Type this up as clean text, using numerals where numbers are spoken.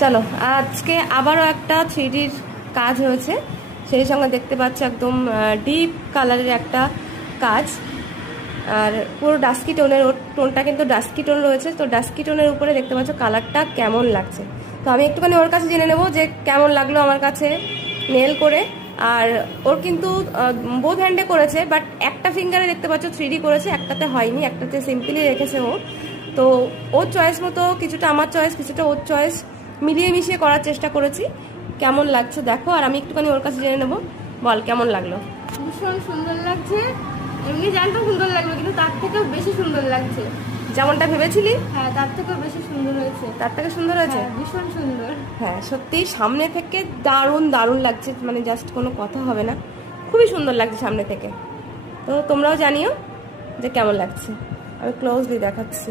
চলো, আজকে আবারও একটা 3Dর কাজ হয়েছে, সেই সঙ্গে দেখতে পাচ্ছ একদম ডিপ কালারের একটা কাজ, আর পুরো ডাস্কি টোনের, ওর টোনটা কিন্তু ডাস্কি টোন রয়েছে। তো ডাস্কি টোনের উপরে দেখতে পাচ্ছ কালারটা কেমন লাগছে। তো আমি একটুখানি ওর কাছে জেনে নেবো যে কেমন লাগলো আমার কাছে নেল করে। আর ওর কিন্তু বোথ হ্যান্ডে করেছে, বাট একটা ফিঙ্গারে দেখতে পাচ্ছ 3D করেছে, একটাতে হয়নি, একটাতে সিম্পলি রেখেছে ও। তো ওর চয়েস মতো, কিছুটা আমার চয়েস, কিছুটা ওর চয়েস, মিলিয়ে মিশিয়ে করার চেষ্টা করেছি। কেমন লাগছে দেখো, আর আমি একটুখানি ওর কাছে জেনে নেবো। বল, কেমন লাগলো? ভীষণ সুন্দর লাগছে। এমনি জানতাম সুন্দর লাগবে, কিন্তু তার থেকেও বেশি সুন্দর লাগছে। যেমনটা ভেবেছিলি? হ্যাঁ, তার থেকেও বেশি সুন্দর হয়েছে। তার থেকে সুন্দর হয়েছে, ভীষণ সুন্দর। হ্যাঁ সত্যি সামনে থেকে দারুণ দারুণ লাগছে, মানে জাস্ট কোনো কথা হবে না, খুবই সুন্দর লাগছে সামনে থেকে। তো তোমরাও জানিও যে কেমন লাগছে। আমি ক্লোজলি দেখাচ্ছি।